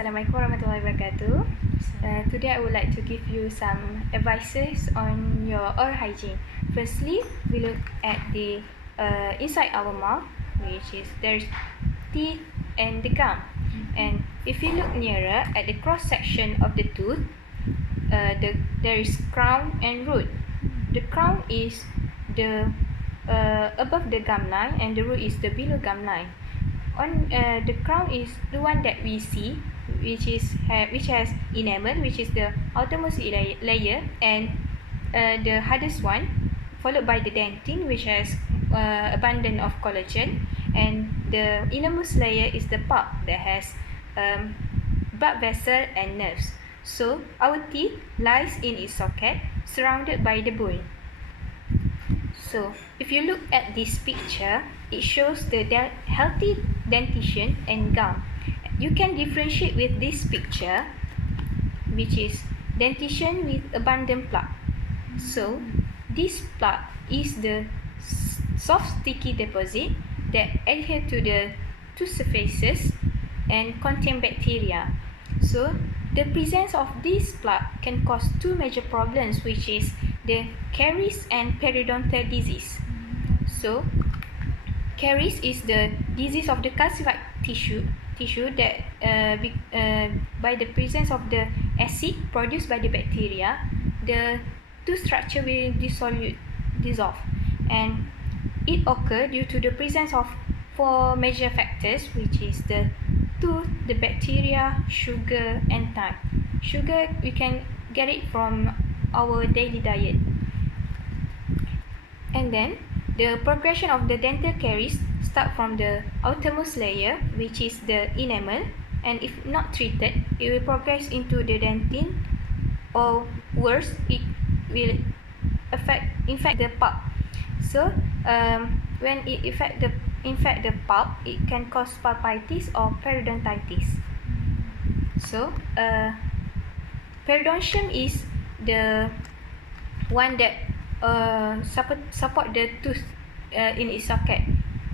Assalamualaikum warahmatullahi wabarakatuh. Today I would like to give you some advices on your oral hygiene. Firstly, we look at the inside our mouth, which is there's teeth and the gum. And if you look nearer at the cross section of the tooth, there is crown and root. The crown is the above the gum line, and the root is the below gum line. The crown is the one that we see, which has enamel, which is the outermost layer, and the hardest one, followed by the dentin, which has abundance of collagen, and the innermost layer is the pulp that has blood vessel and nerves. So our teeth lies in its socket, surrounded by the bone. So if you look at this picture, it shows the healthy dentition and gum. You can differentiate with this picture, which is dentition with abundant plaque. So this plaque is the soft sticky deposit that adhere to the tooth surfaces and contain bacteria. So the presence of this plaque can cause two major problems, which is the caries and periodontal disease. So caries is the disease of the calcified tissue that by the presence of the acid produced by the bacteria, the tooth structure will dissolve, and it occurs due to the presence of four major factors, which is the tooth, the bacteria, sugar, and time. Sugar, we can get it from our daily diet. And then the progression of the dental caries start from the outermost layer, which is the enamel, and if not treated, it will progress into the dentin, or worse, it will infect the pulp. So when it infect the pulp, it can cause pulpitis or periodontitis. So periodontium is the one that support the tooth in its socket.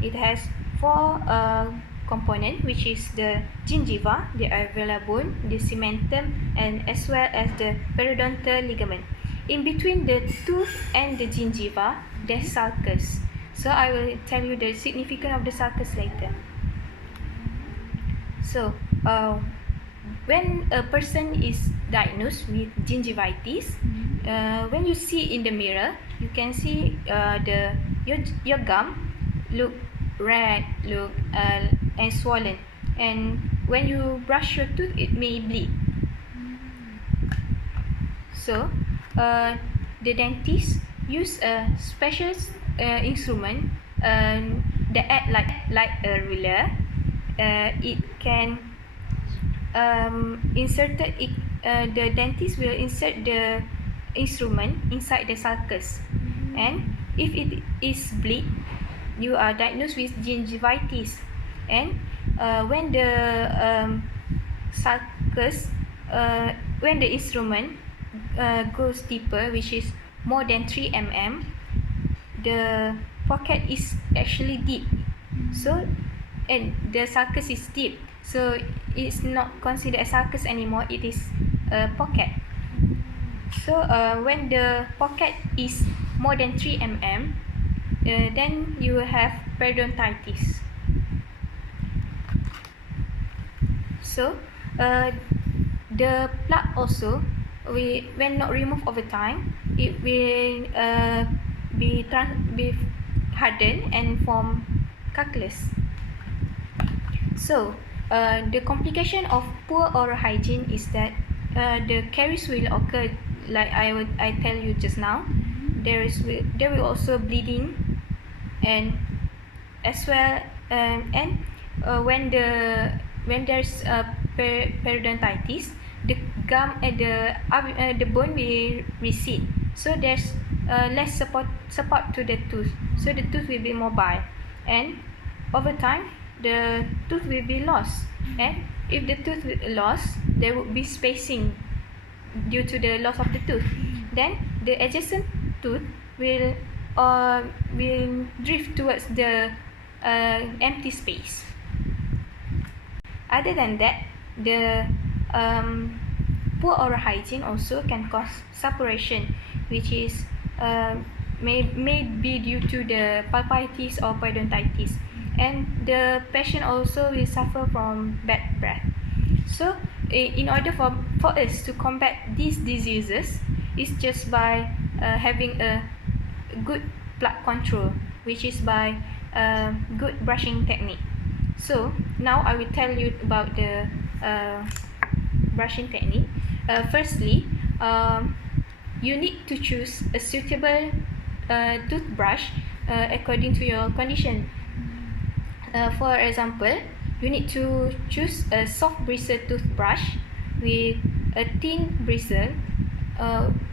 It has four components, which is the gingiva, the alveolar bone, the cementum, and as well as the periodontal ligament. In between the tooth and the gingiva, there's sulcus. So I will tell you the significance of the sulcus later. So when a person is diagnosed with gingivitis, when you see in the mirror, you can see your gum look red, and swollen, and when you brush your tooth, it may bleed. So the dentist use a special instrument that act like a ruler. It can the dentist will insert the instrument inside the sulcus, and if it is bleed, you are diagnosed with gingivitis. And when the sulcus, when the instrument goes deeper, which is more than 3 mm, the pocket is actually deep. So and the sulcus is deep, so it's not considered a sulcus anymore, it is a pocket. So when the pocket is more than 3 mm, then you will have periodontitis. So the plaque also, when not removed over time, it will be hardened and form calculus. So the complication of poor oral hygiene is that the caries will occur, like I tell you just now. There will also bleeding, and as well and when there's periodontitis, the gum and the bone will recede, so there's less support to the tooth, so the tooth will be mobile, and over time the tooth will be lost. And if the tooth is lost, there will be spacing due to the loss of the tooth. Then the adjacent tooth will drift towards the empty space. Other than that, the poor oral hygiene also can cause suppuration, which is may be due to the pulpitis or periodontitis, and the patient also will suffer from bad breath. So in order for us to combat these diseases, it's just by having a good plaque control, which is by good brushing technique. So now I will tell you about the brushing technique. Firstly, you need to choose a suitable toothbrush according to your condition. For example, you need to choose a soft bristle toothbrush with a thin bristle,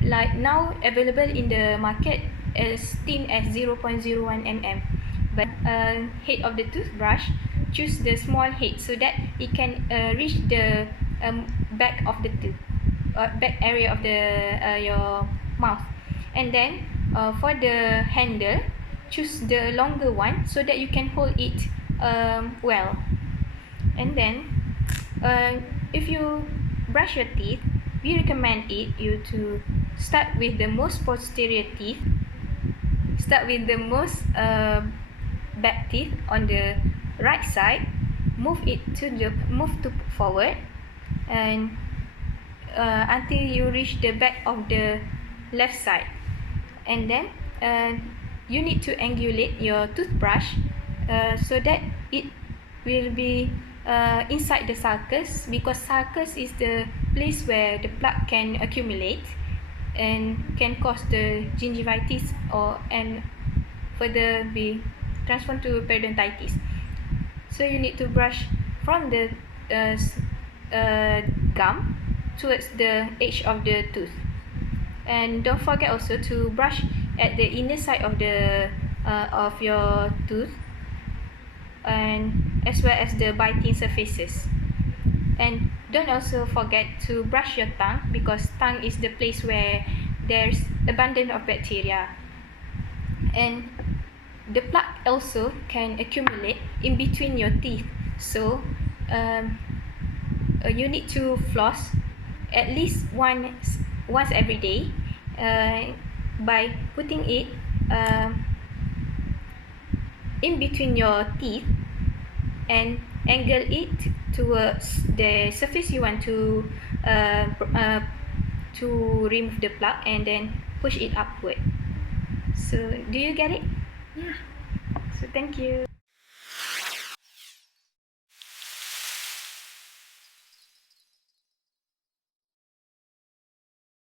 like now available in the market as thin as 0.01 mm. But head of the toothbrush, choose the small head so that it can reach the back of the tooth, back area of the your mouth. And then for the handle, choose the longer one so that you can hold it well. And then if you brush your teeth, we recommend you to start with the most posterior teeth. Start with the most back teeth on the right side, move to forward, and until you reach the back of the left side. And then you need to angulate your toothbrush so that it will be inside the sulcus, because sulcus is the place where the plaque can accumulate and can cause the gingivitis and further be transformed to periodontitis. So you need to brush from the gum towards the edge of the tooth, and don't forget also to brush at the inner side of the of your tooth, and as well as the biting surfaces. And don't also forget to brush your tongue, because tongue is the place where there's abundance of bacteria, and the plaque also can accumulate in between your teeth. So you need to floss at least once every day by putting it in between your teeth and angle it towards the surface you want to remove the plaque, and then push it upward. So do you get it? Yeah. So thank you.